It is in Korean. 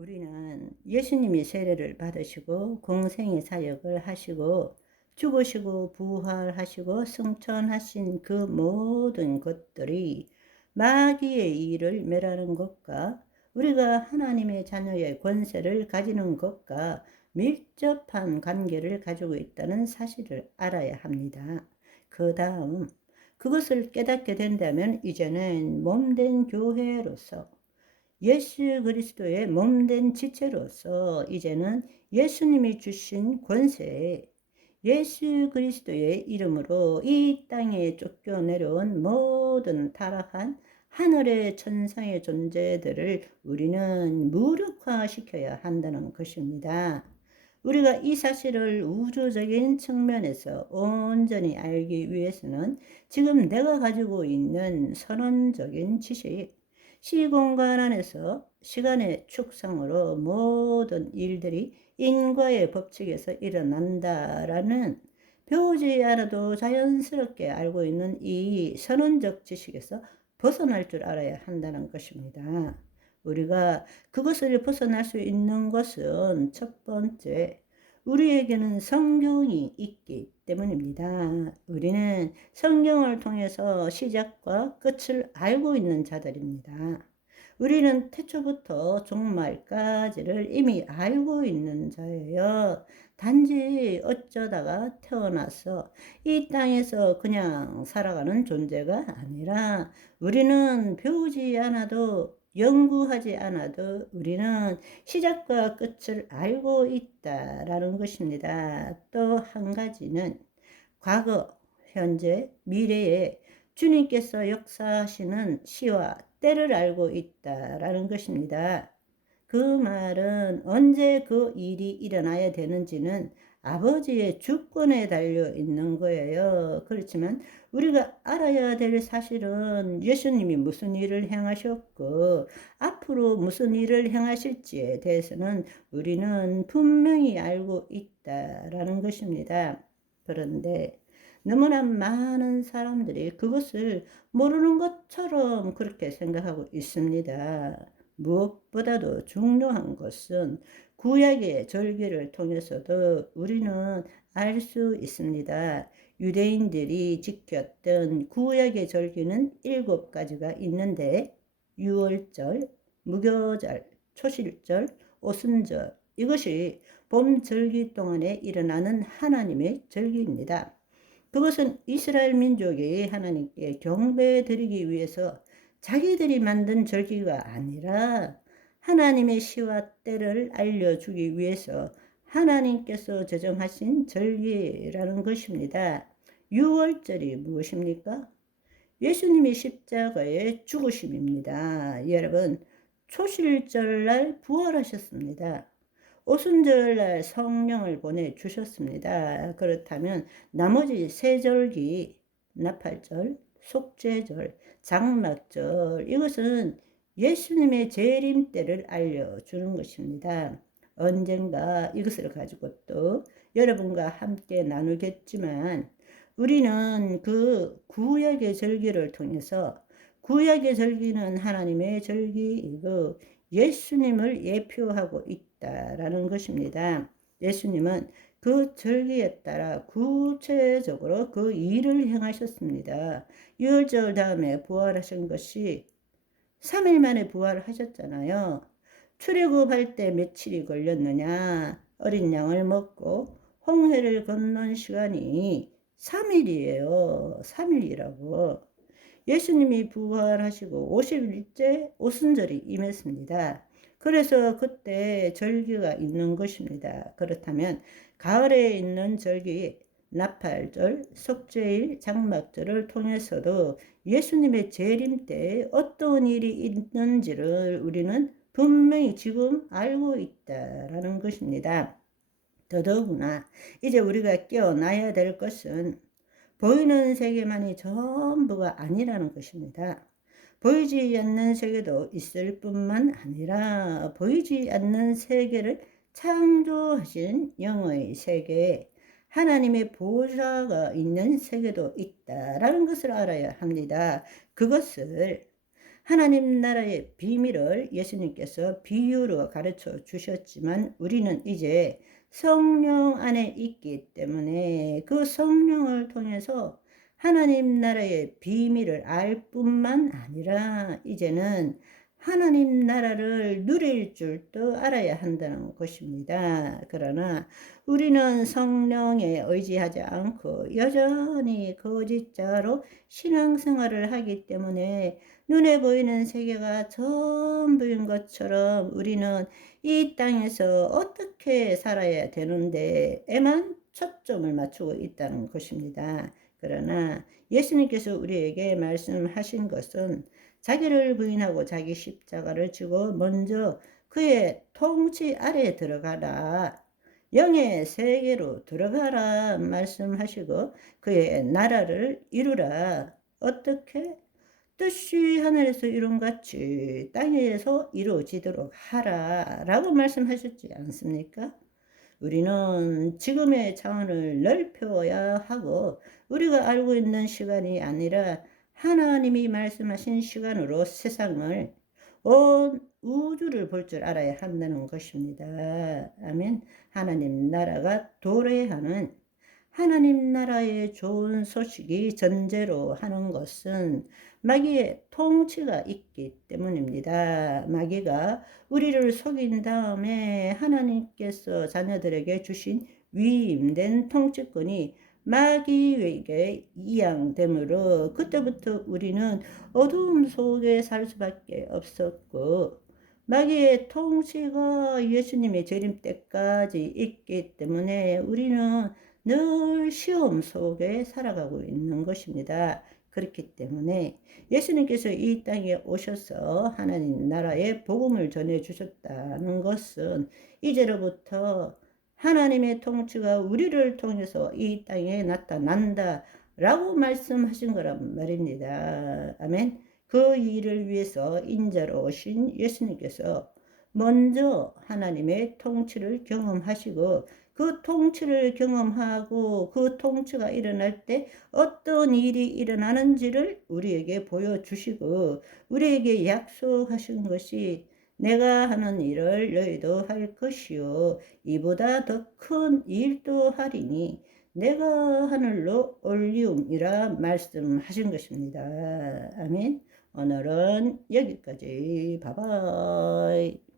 우리는 예수님이 세례를 받으시고 공생의 사역을 하시고 죽으시고 부활하시고 승천하신 그 모든 것들이 마귀의 일을 멸하는 것과 우리가 하나님의 자녀의 권세를 가지는 것과 밀접한 관계를 가지고 있다는 사실을 알아야 합니다. 그 다음 그것을 깨닫게 된다면 이제는 몸된 교회로서 예수 그리스도의 몸된 지체로서 이제는 예수님이 주신 권세에 예수 그리스도의 이름으로 이 땅에 쫓겨 내려온 모든 타락한 하늘의 천상의 존재들을 우리는 무력화시켜야 한다는 것입니다. 우리가 이 사실을 우주적인 측면에서 온전히 알기 위해서는 지금 내가 가지고 있는 선언적인 지식, 시공간 안에서 시간의 축상으로 모든 일들이 인과의 법칙에서 일어난다라는 배우지 않아도 자연스럽게 알고 있는 이 선언적 지식에서 벗어날 줄 알아야 한다는 것입니다. 우리가 그것을 벗어날 수 있는 것은 첫 번째, 우리에게는 성경이 있기 때문입니다. 우리는 성경을 통해서 시작과 끝을 알고 있는 자들입니다. 우리는 태초부터 종말까지를 이미 알고 있는 자예요. 단지 어쩌다가 태어나서 이 땅에서 그냥 살아가는 존재가 아니라 우리는 배우지 않아도 연구하지 않아도 우리는 시작과 끝을 알고 있다라는 것입니다. 또 한 가지는 과거, 현재, 미래에 주님께서 역사하시는 시와 때를 알고 있다라는 것입니다. 그 말은 언제 그 일이 일어나야 되는지는 아버지의 주권에 달려 있는 거예요. 그렇지만 우리가 알아야 될 사실은 예수님이 무슨 일을 행하셨고 앞으로 무슨 일을 행하실지에 대해서는 우리는 분명히 알고 있다라는 것입니다. 그런데 너무나 많은 사람들이 그것을 모르는 것처럼 그렇게 생각하고 있습니다. 무엇보다도 중요한 것은 구약의 절기를 통해서도 우리는 알 수 있습니다. 유대인들이 지켰던 구약의 절기는 7가지가 있는데 유월절, 무교절, 초실절, 오순절 이것이 봄 절기 동안에 일어나는 하나님의 절기입니다. 그것은 이스라엘 민족이 하나님께 경배 드리기 위해서 자기들이 만든 절기가 아니라 하나님의 시와 때를 알려주기 위해서 하나님께서 제정하신 절기라는 것입니다. 6월절이 무엇입니까? 예수님이 십자가에 죽으심입니다. 여러분, 초실절날 부활하셨습니다. 오순절날 성령을 보내주셨습니다. 그렇다면 나머지 세 절기, 나팔절, 속죄절, 장막절 이것은 예수님의 재림 때를 알려주는 것입니다. 언젠가 이것을 가지고 또 여러분과 함께 나누겠지만 우리는 그 구약의 절기를 통해서 구약의 절기는 하나님의 절기이고 예수님을 예표하고 있다라는 것입니다. 예수님은 그 절기에 따라 구체적으로 그 일을 행하셨습니다. 유월절 다음에 부활하신 것이 3일 만에 부활하셨잖아요. 출애굽할 때 며칠이 걸렸느냐? 어린 양을 먹고 홍해를 건넌 시간이 3일이에요. 3일이라고. 예수님이 부활하시고 50일째 오순절이 임했습니다. 그래서 그때 절기가 있는 것입니다. 그렇다면 가을에 있는 절기 나팔절, 속죄일, 장막절을 통해서도 예수님의 재림 때 어떤 일이 있는지를 우리는 분명히 지금 알고 있다라는 것입니다. 더더구나 이제 우리가 깨어나야 될 것은 보이는 세계만이 전부가 아니라는 것입니다. 보이지 않는 세계도 있을 뿐만 아니라 보이지 않는 세계를 창조하신 영의 세계에 하나님의 보좌가 있는 세계도 있다라는 것을 알아야 합니다. 그것을 하나님 나라의 비밀을 예수님께서 비유로 가르쳐 주셨지만 우리는 이제 성령 안에 있기 때문에 그 성령을 통해서 하나님 나라의 비밀을 알 뿐만 아니라 이제는 하나님 나라를 누릴 줄도 알아야 한다는 것입니다. 그러나 우리는 성령에 의지하지 않고 여전히 거짓자로 신앙생활을 하기 때문에 눈에 보이는 세계가 전부인 것처럼 우리는 이 땅에서 어떻게 살아야 되는데에만 초점을 맞추고 있다는 것입니다. 그러나 예수님께서 우리에게 말씀하신 것은 자기를 부인하고 자기 십자가를 지고 먼저 그의 통치 아래에 들어가라. 영의 세계로 들어가라 말씀하시고 그의 나라를 이루라. 어떻게? 뜻이 하늘에서 이룬같이 땅에서 이루어지도록 하라 라고 말씀하셨지 않습니까? 우리는 지금의 차원을 넓혀야 하고 우리가 알고 있는 시간이 아니라 하나님이 말씀하신 시간으로 세상을 온 우주를 볼 줄 알아야 한다는 것입니다. 아멘. 하나님 나라가 도래하는 하나님 나라의 좋은 소식이 전제로 하는 것은 마귀의 통치가 있기 때문입니다. 마귀가 우리를 속인 다음에 하나님께서 자녀들에게 주신 위임된 통치권이 마귀에게 이양되므로 그때부터 우리는 어두움 속에 살 수밖에 없었고 마귀의 통치가 예수님의 재림 때까지 있기 때문에 우리는 늘 시험 속에 살아가고 있는 것입니다. 그렇기 때문에 예수님께서 이 땅에 오셔서 하나님 나라의 복음을 전해 주셨다는 것은 이제로부터 하나님의 통치가 우리를 통해서 이 땅에 나타난다 라고 말씀하신 거란 말입니다. 아멘. 그 일을 위해서 인자로 오신 예수님께서 먼저 하나님의 통치를 경험하시고 그 통치를 경험하고 그 통치가 일어날 때 어떤 일이 일어나는지를 우리에게 보여주시고 우리에게 약속하신 것이 내가 하는 일을 너희도 할 것이요 이보다 더 큰 일도 하리니 내가 하늘로 올리움이라 말씀하신 것입니다. 아멘. 오늘은 여기까지. 바이바이.